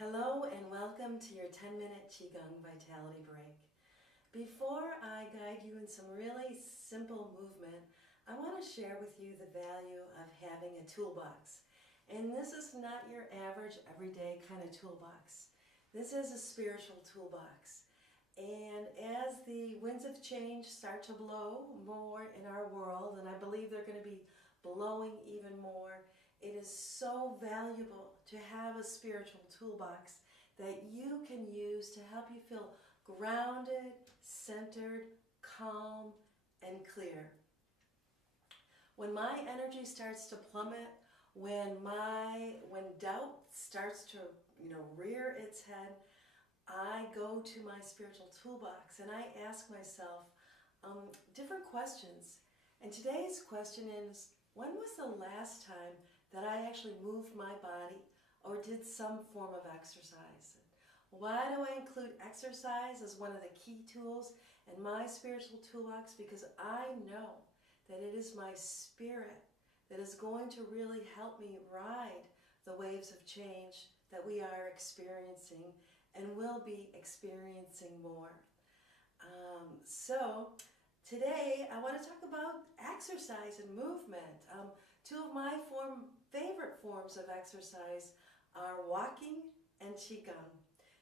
Hello and welcome to your 10-minute Qigong Vitality Break. Before I guide you in some really simple movement, I want to share with you the value of having a toolbox. And this is not your average, everyday kind of toolbox. This is a spiritual toolbox. And as the winds of change start to blow more in our world, and I believe they're going to be blowing even more, it is so valuable to have a spiritual toolbox that you can use to help you feel grounded, centered, calm, and clear. When my energy starts to plummet, when doubt starts to rear its head, I go to my spiritual toolbox and I ask myself different questions. And today's question is, when was the last time that I actually moved my body or did some form of exercise? Why do I include exercise as one of the key tools in my spiritual toolbox? Because I know that it is my spirit that is going to really help me ride the waves of change that we are experiencing and will be experiencing more. So today I want to talk about exercise and movement. Two of my favorite forms of exercise are walking and Qigong.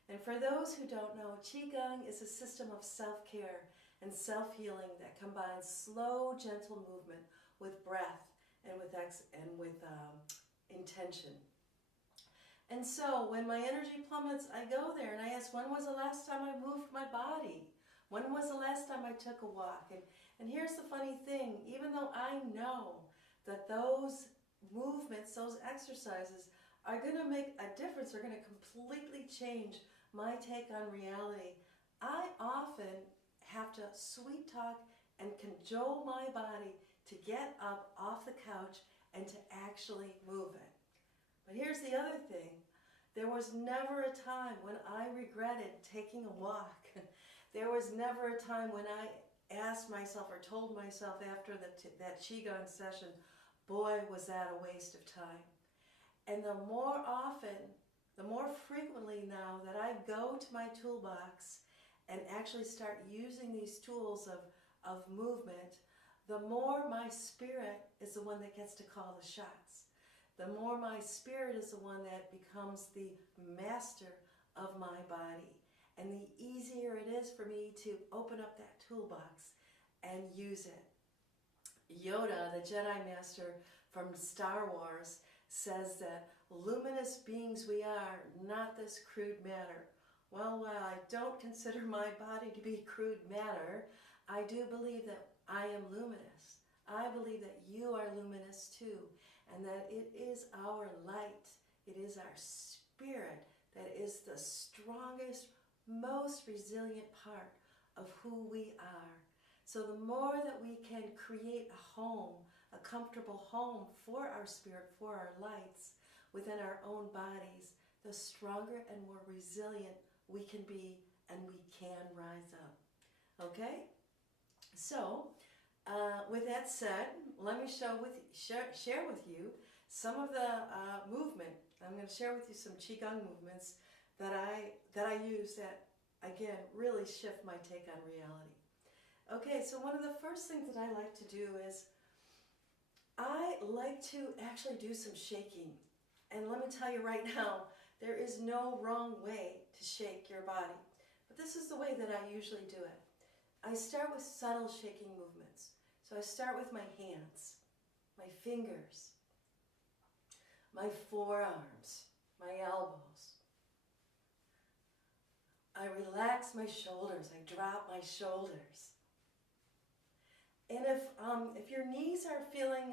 And for those who don't know, Qigong is a system of self-care and self-healing that combines slow, gentle movement with breath and with intention. And so when my energy plummets, I go there and I ask, when was the last time I moved my body? When was the last time I took a walk? And here's the funny thing, even though I know that those movements, those exercises are going to make a difference, are going to completely change my take on reality, I often have to sweet talk and cajole my body to get up off the couch and to actually move it. But here's the other thing. There was never a time when I regretted taking a walk. There was never a time when I asked myself or told myself after that Qigong session, boy, was that a waste of time. And the more frequently now that I go to my toolbox and actually start using these tools of movement, the more my spirit is the one that gets to call the shots. The more my spirit is the one that becomes the master of my body. And the easier it is for me to open up that toolbox and use it. Yoda, the Jedi Master from Star Wars, says that luminous beings we are, not this crude matter. Well, while I don't consider my body to be crude matter, I do believe that I am luminous. I believe that you are luminous too, and that it is our light, it is our spirit that is the strongest, most resilient part of who we are. So the more that we can create a home, a comfortable home for our spirit, for our lights within our own bodies, the stronger and more resilient we can be and we can rise up. Okay? So, with that said, let me share with you some of the movement. I'm going to share with you some Qigong movements that I use that, again, really shift my take on reality. Okay, so one of the first things that I like to do is I like to actually do some shaking. And let me tell you right now, there is no wrong way to shake your body. But this is the way that I usually do it. I start with subtle shaking movements. So I start with my hands, my fingers, my forearms, my elbows. I relax my shoulders, I drop my shoulders. And if your knees are feeling,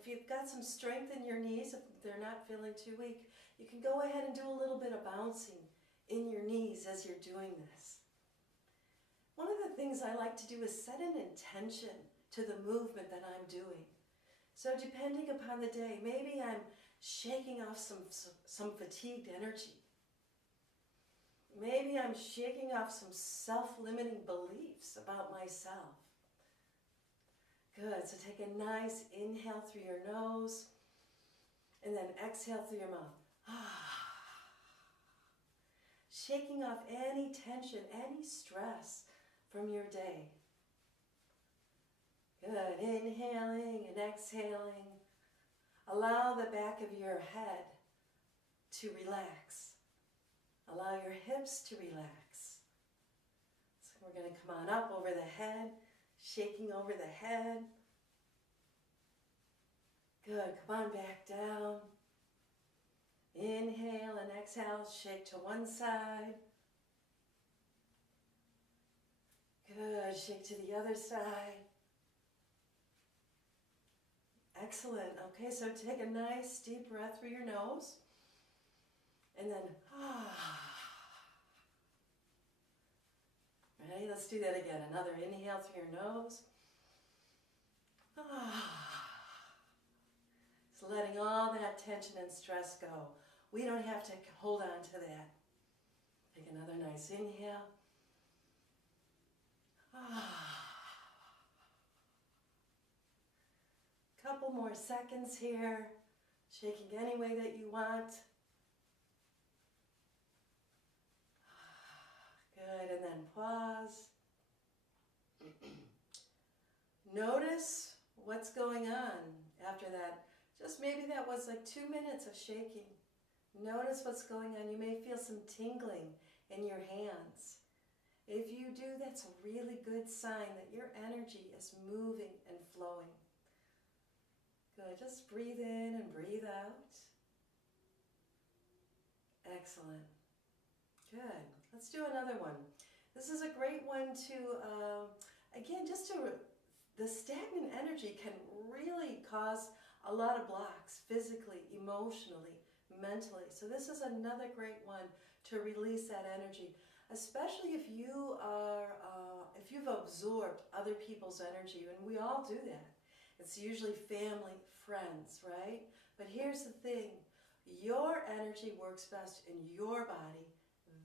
if you've got some strength in your knees, if they're not feeling too weak, you can go ahead and do a little bit of bouncing in your knees as you're doing this. One of the things I like to do is set an intention to the movement that I'm doing. So depending upon the day, maybe I'm shaking off some fatigued energy. Maybe I'm shaking off some self-limiting beliefs about myself. Good, so take a nice inhale through your nose and then exhale through your mouth. shaking off any tension, any stress from your day. Good. Inhaling and exhaling. Allow the back of your head to relax. Allow your hips to relax. So we're going to come on up over the head, shaking over the head. Good. Come on back down. Inhale and exhale. Shake to one side. Good. Shake to the other side. Excellent. Okay, so take a nice deep breath through your nose. And then, Ready? Let's do that again. Another inhale through your nose. Just letting all that tension and stress go. We don't have to hold on to that. Take another nice inhale. Couple more seconds here. Shaking any way that you want. Good, and then pause. Notice what's going on after that. Just maybe that was like 2 minutes of shaking. Notice what's going on. You may feel some tingling in your hands. If you do, that's a really good sign that your energy is moving and flowing. Good, just breathe in and breathe out. Excellent. Good. Let's do another one. This is a great one to, again, the stagnant energy can really cause a lot of blocks physically, emotionally, mentally. So this is another great one to release that energy, especially if you are, if you've absorbed other people's energy, and we all do that. It's usually family, friends, right? But here's the thing. Your energy works best in your body.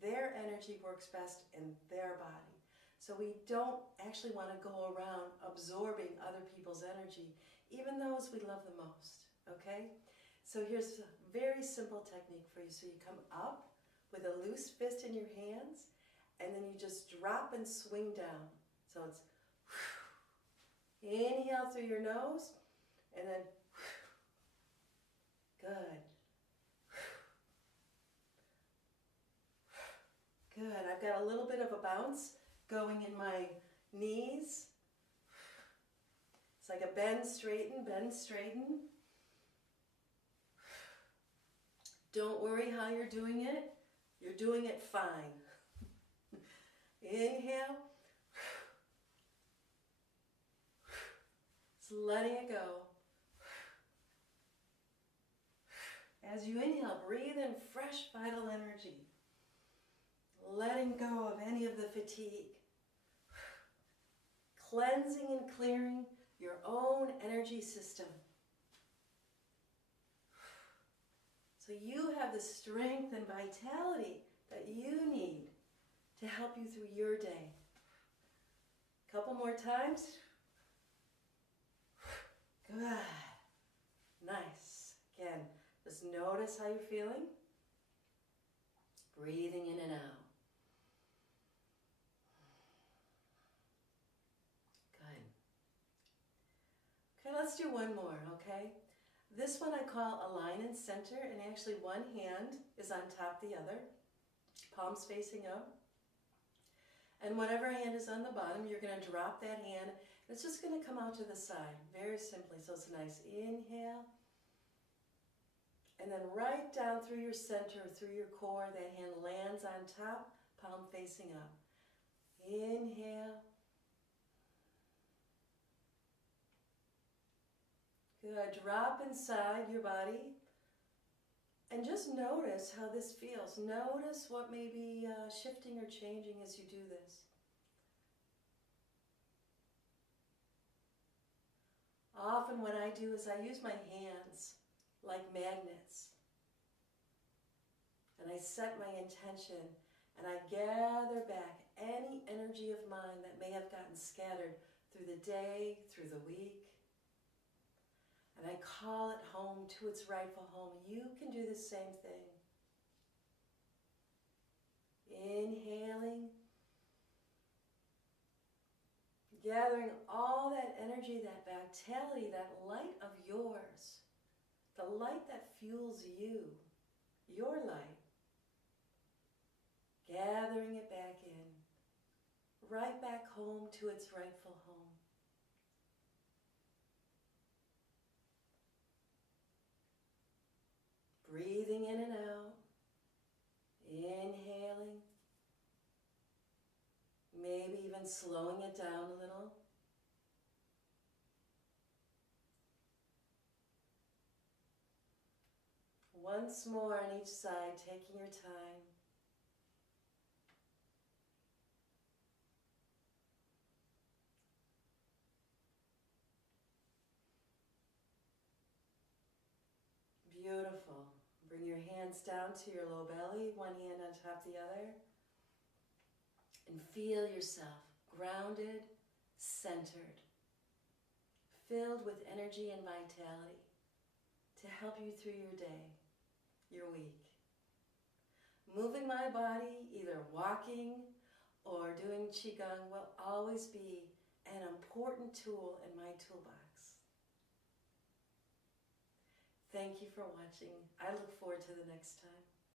Their energy works best in their body. So we don't actually want to go around absorbing other people's energy, even those we love the most, okay? So here's a very simple technique for you. So you come up with a loose fist in your hands, and then you just drop and swing down. So it's inhale through your nose, and then good. Good. I've got a little bit of a bounce going in my knees. It's like a bend, straighten, bend, straighten. Don't worry how you're doing it. You're doing it fine. Inhale. Just letting it go. As you inhale, breathe in fresh, vital energy. Letting go of any of the fatigue. Cleansing and clearing your own energy system. So you have the strength and vitality that you need to help you through your day. A couple more times. Good. Nice. Again, just notice how you're feeling. Breathing in and out. Good. Okay, let's do one more, okay? This one I call align and center, and actually one hand is on top of the other, palms facing up. And whatever hand is on the bottom, you're going to drop that hand. It's just going to come out to the side, very simply. So it's a nice inhale. And then right down through your center, through your core, that hand lands on top, palm facing up. Inhale. Good. Drop inside your body and just notice how this feels. Notice what may be shifting or changing as you do this. Often what I do is I use my hands like magnets. And I set my intention and I gather back any energy of mine that may have gotten scattered through the day, through the week. And I call it home to its rightful home. You can do the same thing. Inhaling, gathering all that energy, that vitality, that light of yours, the light that fuels you, your light, gathering it back in, right back home to its rightful home. Breathing in and out, inhaling, maybe even slowing it down a little. Once more on each side, taking your time. Beautiful. Bring your hands down to your low belly, one hand on top of the other. And feel yourself grounded, centered, filled with energy and vitality to help you through your day, your week. Moving my body, either walking or doing Qigong, will always be an important tool in my toolbox. Thank you for watching. I look forward to the next time.